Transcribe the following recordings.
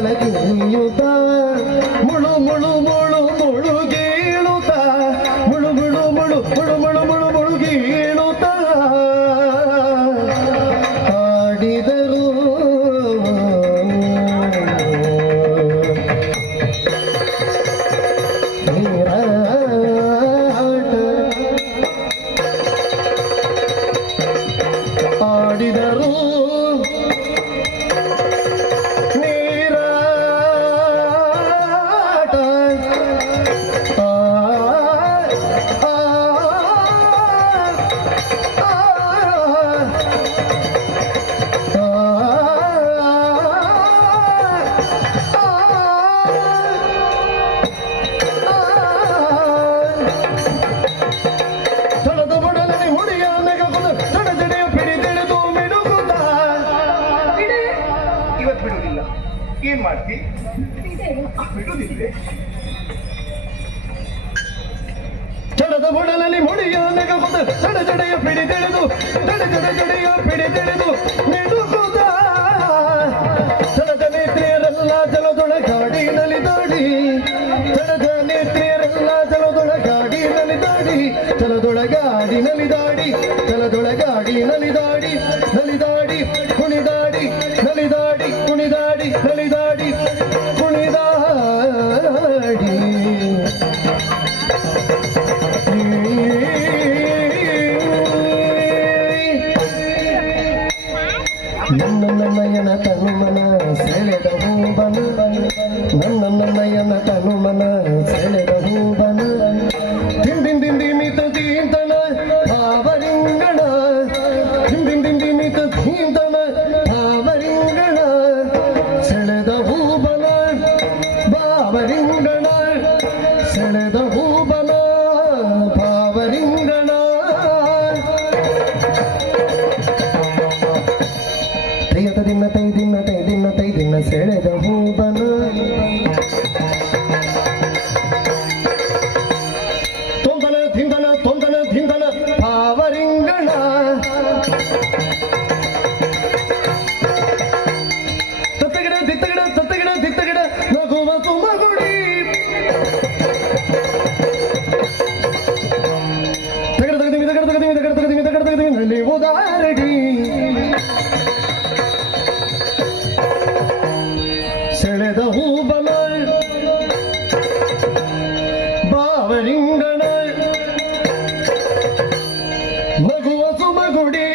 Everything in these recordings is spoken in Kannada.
来 ಮರದ ಬುಡಲಲ್ಲಿ ಮುಡಿಯ ನಗಮದ ಚಡ ಚಡೆಯ ಪಿಡಿ ತಿಳಿದು ಚಡ ಚಡ ಚಡೆಯ ಪಿಡಿ ತಿಳಿದು ನಿಡುಕುದ ಚಡದ ನೇತ್ರಿಯರೆಲ್ಲ ಜಲದೊಳ ಗಾಡಿನಲ್ಲಿ ದಾಡಿ ಚಡದ ನೇತ್ರಿಯರೆಲ್ಲ ಜಲದೊಳ ಗಾಡಿನಲ್ಲಿ ದಾಡಿ, ಜಲದೊಳ ಗಾಡಿನಲ್ಲಿ ದಾಡಿ, ಜಲದೊಳ ಗಾಡಿನಲ್ಲಿ ದಾಡಿ ನಲಿದಾಡಿ ಕುಣಿದಾಡಿ ನಲಿದಾಡಿ ಕುಣಿದಾಡಿ ನಲಿದಾಡಿ ಕುಣಿದಾಡಿ. Kingdom'ı അവരിങ്ങണ മകുവസുമകുടി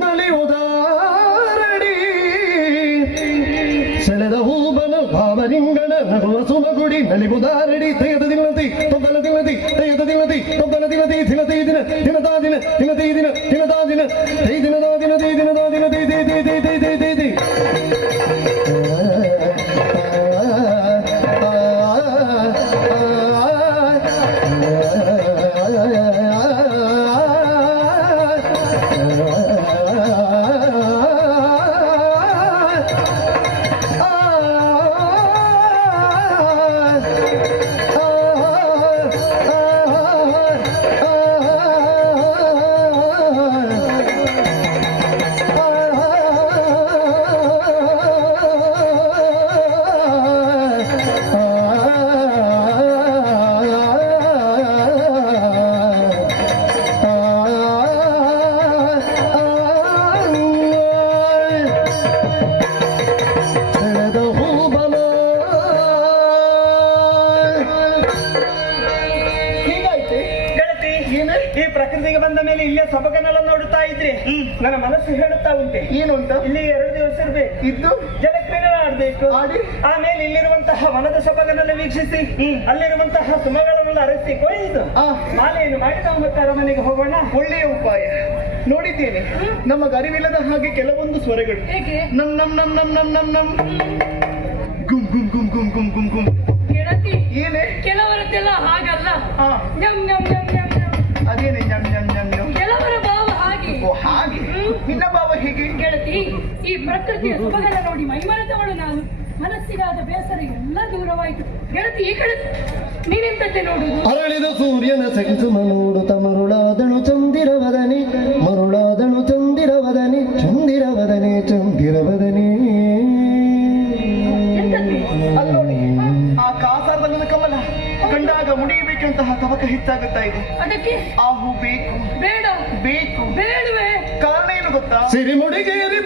നളിയുദാരടി ಸೆಳೆದ ಹೂಬನ ಭಾವರಿಂಗಣ ನಗುವ ಸುಮಗುಡಿ ನಲಿಬುದಾರಡಿ ತೆಗೆದ ದಿನತಿ ತೊಂದಲ ದಿನತಿ ತೆಗೆದ ದಿನತಿ ತೊಂದಲ ದಿನತಿ ದಿನತಿ ದಿನ ದಿನತಾ ದಿನ ದಿನತಿ ದಿನ ದಿನ ನೋಡ್ತಾ ಇದ್ರೆ. ನನ್ನ ಮನಸ್ಸು ಹೇಳುತ್ತಾ ಉಂಟೆ. ಏನು ಅಂತ ಇಲ್ಲಿ ಎರಡು ದಿವಸ ಇರ್ಬೇಕು. ಇದ್ದು? ಜಲಕ್ರೀಡೆ ಆಡ್ಬೇಕು. ಆಡಿ? ಆಮೇಲೆ ಇಲ್ಲಿರುವಂತಹ ವನದ ಸೊಬಗನನ್ನು ವೀಕ್ಷಿಸಿ. ಅಲ್ಲಿರುವಂತಹ ಸುಮಗಳನ್ನೆಲ್ಲ ಅರಸಿ ಕೊಯ್ದು. ಆ. ಮಾಲೆಯನ್ನು ಮಾಡಿ ನಾವು ಮತ್ತೆ ಅರಮನೆಗೆ ಹೋಗೋಣ. ಒಳ್ಳೆಯ ಉಪಾಯ. ನೋಡಿದ್ದೇನೆ. ನಮಗೆ ಅರಿವಿಲ್ಲದ ಹಾಗೆ ಕೆಲವೊಂದು ಸ್ವರಗಳು. ನಮ್ ನಮ್ ನಮ್ ನಮ್ ನಮ್ ನಮ್ ನಮ್ ಗುಂ ಗುಂ ಗುಮ್ ಗುಮ್ ಗುಮ್ ಗುಮ್ ಗುಮ್ ಪ್ರಕೃತಿಯ ಸೊಬಗನ ನೋಡಿ ಮೈಮರೆತವಳು ನಾನು. ಮನಸ್ಸಿಗಾದ ಬೇಸರ ಎಲ್ಲ ದೂರವಾಯಿತು. ಗೆಳತಿ ಈ ಕಡೆ ನೀನೆಂತತೆ ನೋಡುದು ಅರಳಿದ ಸೂರ್ಯನ ಸಹಿಸು ನೋಡುತ್ತ ಮರುಳಾದಳು ಚಂದಿರವದನೆ. ಮರುಳಾದಳು ಚಂದಿರವದನೆ ಚಂದಿರವದನೆ ಚಂದಿರವದನೆ. ಅಲ್ಲೋಡಿ ಆ ಕಾಸಾರದಲ್ಲಿನ ಕಮಲ ಕಂಡಾಗ ಮುಡಿಯಬೇಕಂತಹ ತವಕ ಹೆಚ್ಚಾಗುತ್ತಾ ಇದೆ. ಅದಕ್ಕೆ? ಆ ಹೂ ಬೇಕು. ಬೇಡ. ಬೇಕು. ಬೇಡವೇ. ಕಾರಣ ಏನು ಗೊತ್ತಾ? ಸಿರಿಮುಡಿಗೇರಿ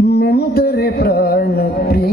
ನಂತರೆ ಪ್ರಾಣ ಪ್ರಿಯ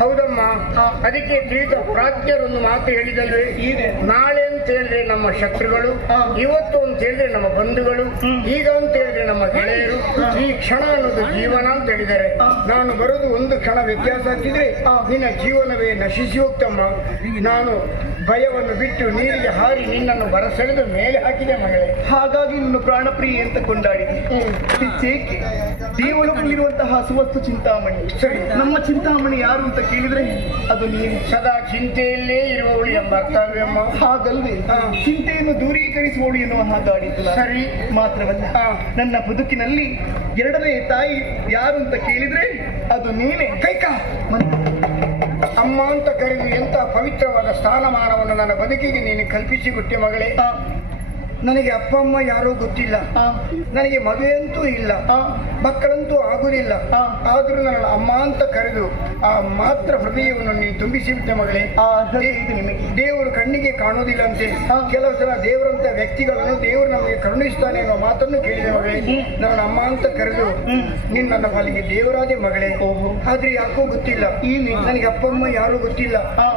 ಹೌದಮ್ಮ ಅದಕ್ಕೆ ತಿಳಿದ ಪ್ರಾಜ್ಞರೊಂದು ಮಾತು ಹೇಳಿದಂದ್ರೆ ನಾಳೆ ಅಂತ ಹೇಳಿದ್ರೆ ನಮ್ಮ ಶತ್ರುಗಳು ಇವತ್ತು ಅಂತ ಹೇಳಿದ್ರೆ ನಮ್ಮ ಬಂಧುಗಳು ಈಗ ಅಂತ ಹೇಳಿದ್ರೆ ನಮ್ಮ ಗೆಳೆಯರು ಈ ಕ್ಷಣ ಅನ್ನೋದು ಜೀವನ ಅಂತ ಹೇಳಿದ್ದಾರೆ. ನಾನು ಬರೋದು ಒಂದು ಕ್ಷಣ ವ್ಯತ್ಯಾಸ ಆಗ್ತಿದ್ರೆ ನಿನ್ನ ಜೀವನವೇ ನಶಿಸಿ ಹೋಗ್ತಮ್ಮ. ನಾನು ಭಯವನ್ನು ಬಿಟ್ಟು ನೀರಿಗೆ ಹಾರಿ ನಿನ್ನನ್ನು ಬರಸೆಳೆದು ಮೇಲೆ ಹಾಕಿದೆ ಮಗಳೇ. ಹಾಗಾಗಿ ನಿನ್ನ ಪ್ರಾಣಪ್ರಿಯ ಅಂತ ಕೊಂಡಾಡಿದೆ ಏಕೆ ಇರುವಂತಹ ಸುವಸ್ತು ಚಿಂತಾಮಣಿ. ಸರಿ. ನಮ್ಮ ಚಿಂತಾಮಣಿ ಯಾರು ಅಂತ ಕೇಳಿದ್ರೆ ಅದು ನೀನು. ಸದಾ ಚಿಂತೆಯಲ್ಲೇ ಇರುವವಳು ಎಂಬ ಅರ್ಥವ್ಯಮ್ಮ ಹಾಗಲ್ವೇ? ಚಿಂತೆಯನ್ನು ದೂರೀಕರಿಸುವಳು ಎನ್ನುವ ಹಾಗಾಡಿದ್ದಲ್ಲ ಸರಿ. ಮಾತ್ರವಲ್ಲ. ನನ್ನ ಬದುಕಿನಲ್ಲಿ ಎರಡನೇ ತಾಯಿ ಯಾರು ಅಂತ ಕೇಳಿದ್ರೆ ಅದು ನೀನೇ. ಕೈಕ? ಅಮ್ಮ ಅಂತ ಕರೆದು ಎಂತ ಪವಿತ್ರವಾದ ಸ್ಥಾನಮಾನವನ್ನು ನನ್ನ ಬದುಕಿಗೆ ನೀನು ಕಲ್ಪಿಸಿಕೊಟ್ಟೆ ಮಗಳೇ. ಆ, ನನಗೆ ಅಪ್ಪ ಅಮ್ಮ ಯಾರೂ ಗೊತ್ತಿಲ್ಲ. ನನಗೆ ಮದುವೆ ಅಂತೂ ಇಲ್ಲ ಮಕ್ಕಳಂತೂ ಆಗುದಿಲ್ಲ. ಆದ್ರೂ ನನ್ನ ಅಮ್ಮ ಅಂತ ಕರೆದು ಆ ಮಾತ್ರ ಹೃದಯವನ್ನು ನೀನು ತುಂಬಿಸಿ ಬಿಟ್ಟೆ ಮಗಳೇ. ದೇವರು ಕಣ್ಣಿಗೆ ಕಾಣೋದಿಲ್ಲ ಅಂತೆ. ಕೆಲವು ಸಲ ದೇವರಂತ ವ್ಯಕ್ತಿಗಳನ್ನು ದೇವರು ನಮಗೆ ಕರುಣಿಸ್ತಾನೆ ಅನ್ನೋ ಮಾತನ್ನು ಕೇಳಿದೆ ಮಗಳೇ. ನನ್ನ ಅಮ್ಮ ಅಂತ ಕರೆದು ನೀನು ನನ್ನ ಪಾಲಿಗೆ ದೇವರಾದೆ ಮಗಳೇ. ಆದ್ರೆ ಯಾಕೋ ಗೊತ್ತಿಲ್ಲ. ಈ ನನಗೆ ಅಪ್ಪ ಅಮ್ಮ ಯಾರು ಗೊತ್ತಿಲ್ಲ.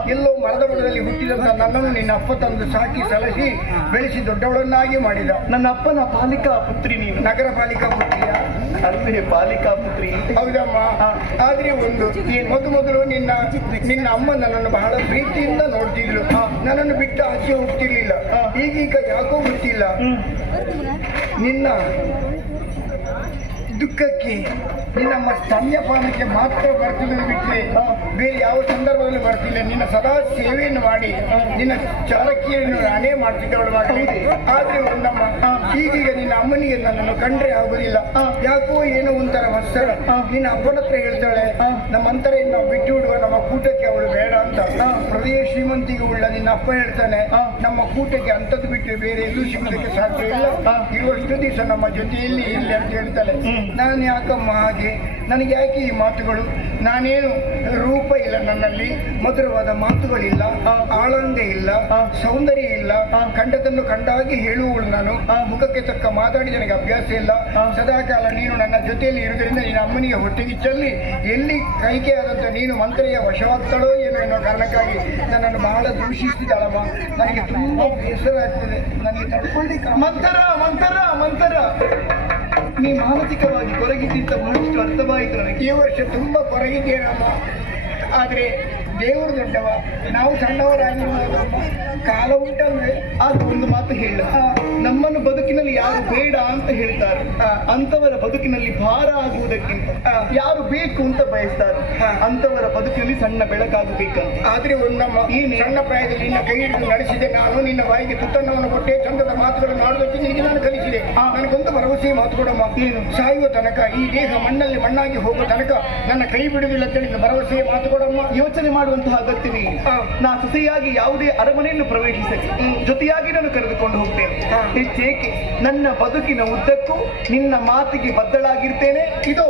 ಎಲ್ಲೋ ಮರದ ಬುಡದಲ್ಲಿ ಹುಟ್ಟಿದಂತ ನನ್ನನ್ನು ನಿನ್ನ ಅಪ್ಪ ತಂದು ಸಾಕಿ ಸಲಹಿ ಬೆಳೆಸಿ ದೊಡ್ಡವಳನ್ನಾಗಿ ಮಾಡಿದ. ನನ್ನ ಅಪ್ಪನ ಪಾಲಿಕಾ ಪುತ್ರಿ ನೀನು. ನಗರ ಪಾಲಿಕಾ ಪುತ್ರಿಯ? ಅಂದ್ರೆ ಪಾಲಿಕಾ ಪುತ್ರಿ ಹೌದಮ್ಮ. ಆದ್ರೆ ಒಂದು ಮೊದಲು ಮೊದಲು ನಿನ್ನ ನಿನ್ನ ಅಮ್ಮ ನನ್ನನ್ನು ಬಹಳ ಪ್ರೀತಿಯಿಂದ ನೋಡ್ತಿದ್ಲು. ನನ್ನನ್ನು ಬಿಟ್ಟು ಆಚೆ ಹೋಗ್ತಿರ್ಲಿಲ್ಲ. ಈಗೀಗ ಯಾಕೋ ಹುಟ್ಟಿಲ್ಲ. ನಿನ್ನ ದುಃಖಕ್ಕೆ ನಿನ್ನ ಸ್ತನ್ಯಪಾನಕ್ಕೆ ಮಾತ್ರ ಬರ್ತಿದ್ದು ಬಿಟ್ಟರೆ ಬೇರೆ ಯಾವ ಸಂದರ್ಭದಲ್ಲಿ ಬರ್ತಿಲ್ಲ ನಿನ್ನ ಸದಾ ಸೇವೆಯನ್ನು ಮಾಡಿ, ನಿನ್ನ ಚಾರಕಿಯನ್ನು ನಾನೇ ಮಾಡ್ತಿದ್ದವಳು ಮಾಡಿ ಆದ್ರೆ ಒಂದಮ್ಮ ಈಗೀಗ ನಿನ್ನ ಅಮ್ಮನಿಗೆ ನನ್ನನ್ನು ಕಂಡ್ರೆ ಆಗುದಿಲ್ಲ ಯಾಕೋ ಏನೋ ಒಂಥರ ವಸ್ತ್ರ. ನಿನ್ನ ಅಪ್ಪನ ಹತ್ರ ಹೇಳ್ತಾಳೆ, ನಮ್ಮ ಅಂತರ ನಾವು ಬಿಟ್ಟು ಬಿಡುವ ನಮ್ಮ ಕೂಟಕ್ಕೆ ಅವಳು ಬೇಡ ಅಂತ. ಹೃದಯ ಶ್ರೀಮಂತಿಗೆ ಉಳ್ಳ ನಿನ್ನ ಅಪ್ಪ ಹೇಳ್ತಾನೆ. ನಮ್ಮ ಕೂಟಕ್ಕೆ ಅಂತದ್ದು ಬಿಟ್ಟರೆ ಬೇರೆ ಎಲ್ಲೂ ಸಿಗೋದಕ್ಕೆ ಸಾಧ್ಯ ಇಲ್ಲ. ಇರುವಷ್ಟು ದಿವಸ ನಮ್ಮ ಜೊತೆಯಲ್ಲಿ ಇಲ್ಲಿ ಅಂತ ಹೇಳ್ತಾಳೆ. ನಾನು ಯಾಕಮ್ಮ ಹಾಗೆ? ನನಗೆ ಯಾಕೆ ಈ ಮಾತುಗಳು. ನಾನೇನು ರೂಪ ಇಲ್ಲ ನನ್ನಲ್ಲಿ ಮಧುರವಾದ ಮಾತುಗಳಿಲ್ಲ ಆಳಂಗ ಇಲ್ಲ ಸೌಂದರ್ಯ ಇಲ್ಲ ಕಂಡದನ್ನು ಕಂಡಾಗಿ ಹೇಳುವಳು ನಾನು. ಮುಖಕ್ಕೆ ತಕ್ಕ ಮಾತಾಡಿ ನನಗೆ ಅಭ್ಯಾಸ ಇಲ್ಲ. ಸದಾಕಾಲ ನೀನು ನನ್ನ ಜೊತೆಯಲ್ಲಿ ಇರುವುದರಿಂದ ನಿನ್ನ ಅಮ್ಮನಿಗೆ ಹೊಟ್ಟೆಗಿಚ್ಚಲ್ಲಿ ಎಲ್ಲಿ ಕೈಕೆ ಆದಂತ ನೀನು ಮಂತ್ರಿಯ ವಶವಾಗ್ತಾಳೋ ಏನೋ ಎನ್ನುವ ಕಾರಣಕ್ಕಾಗಿ ನನ್ನನ್ನು ಬಹಳ ದೂಷಿಸಿದಾಳಮ್ಮ ನನಗೆ ತುಂಬಾ ಬೇಸರ ಆಗ್ತದೆ. ನನಗೆ ತಡ್ಕೊಂಡಿ ಆಗ- ಮಂತರ ಮಂತರ ಮಂತರ. ನೀ ಮಾನಸಿಕವಾಗಿ ಕೊರಗಿದ್ದಂತ ಬಹಳಷ್ಟು ಅರ್ಥವಾಯಿತು ನನಗೆ. ಈ ವರ್ಷ ತುಂಬಾ ಕೊರಗಿದ್ದೇನಮ್ಮ. ಆದ್ರೆ ದೇವರು ದೊಡ್ಡವ ನಾವು ಸಣ್ಣವರಾಗಿ ಕಾಲ ಉಂಟಂದ್ರೆ ಆಗ ಒಂದು ಮಾತು ಹೇಳ. ನಮ್ಮನ್ನು ಬದುಕಿನಲ್ಲಿ ಯಾರು ಬೇಡ ಅಂತ ಹೇಳ್ತಾರೆ. ಅಂತವರ ಬದುಕಿನಲ್ಲಿ ಭಾರ ಆಗುವುದಕ್ಕಿಂತ. ಯಾರು ಬೇಕು ಅಂತ ಬಯಸ್ತಾರೆ. ಅಂತವರ ಬದುಕಿನಲ್ಲಿ ಸಣ್ಣ ಬೆಳಕಾಗಬೇಕಂತ. ಆದ್ರೆ ಒಂದಮ್ಮ ಈ ಸಣ್ಣ ಪ್ರಾಯದಲ್ಲಿ ನಿನ್ನ ಕೈ ಹಿಡಿದು ನಡೆಸಿದೆ. ನಾನು ನಿನ್ನ ಬಾಯಿಗೆ ತುತ್ತನ್ನವನ್ನು ಕೊಟ್ಟೆ. ಚಂದದ ಮಾತುಗಳನ್ನು ಆಡೋದಕ್ಕೆ ನಿನಗೆ ನಾನು ಕಲಿಸಿದೆ. ನನಗೊಂದು ಭರವಸೆ ಮಾತು ಕೊಡಮ್ಮ. ನೀನು ಸಾಯುವ ತನಕ ಈ ದೇಹ ಮಣ್ಣಲ್ಲಿ ಮಣ್ಣಾಗಿ ಹೋಗುವ ತನಕ ನನ್ನ ಕೈ ಬಿಡುವುದಿಲ್ಲ ಅಂತ ನಿನ್ನ ಭರವಸೆಯ ಮಾತು ಕೊಡಮ್ಮ. ಯೋಚನೆ ಮಾಡುವಂತಹ ಅಗತ್ಯವೇ ಇಲ್ಲ. ನಾ ಸೊಸೆಯಾಗಿ ಯಾವುದೇ ಅರಮನೆಯನ್ನು ಪ್ರವೇಶಿಸಲಿ ಜೊತೆಯಾಗಿ ನಾನು ಕರೆದುಕೊಂಡು ಹೋಗ್ತೇನೆ. ಹೆಚ್ಚೇಕೆ ನನ್ನ ಬದುಕಿನ ಉದ್ದಕ್ಕೂ ನಿನ್ನ ಮಾತಿಗೆ ಬದ್ದಳಾಗಿರ್ತೇನೆ ಇದು.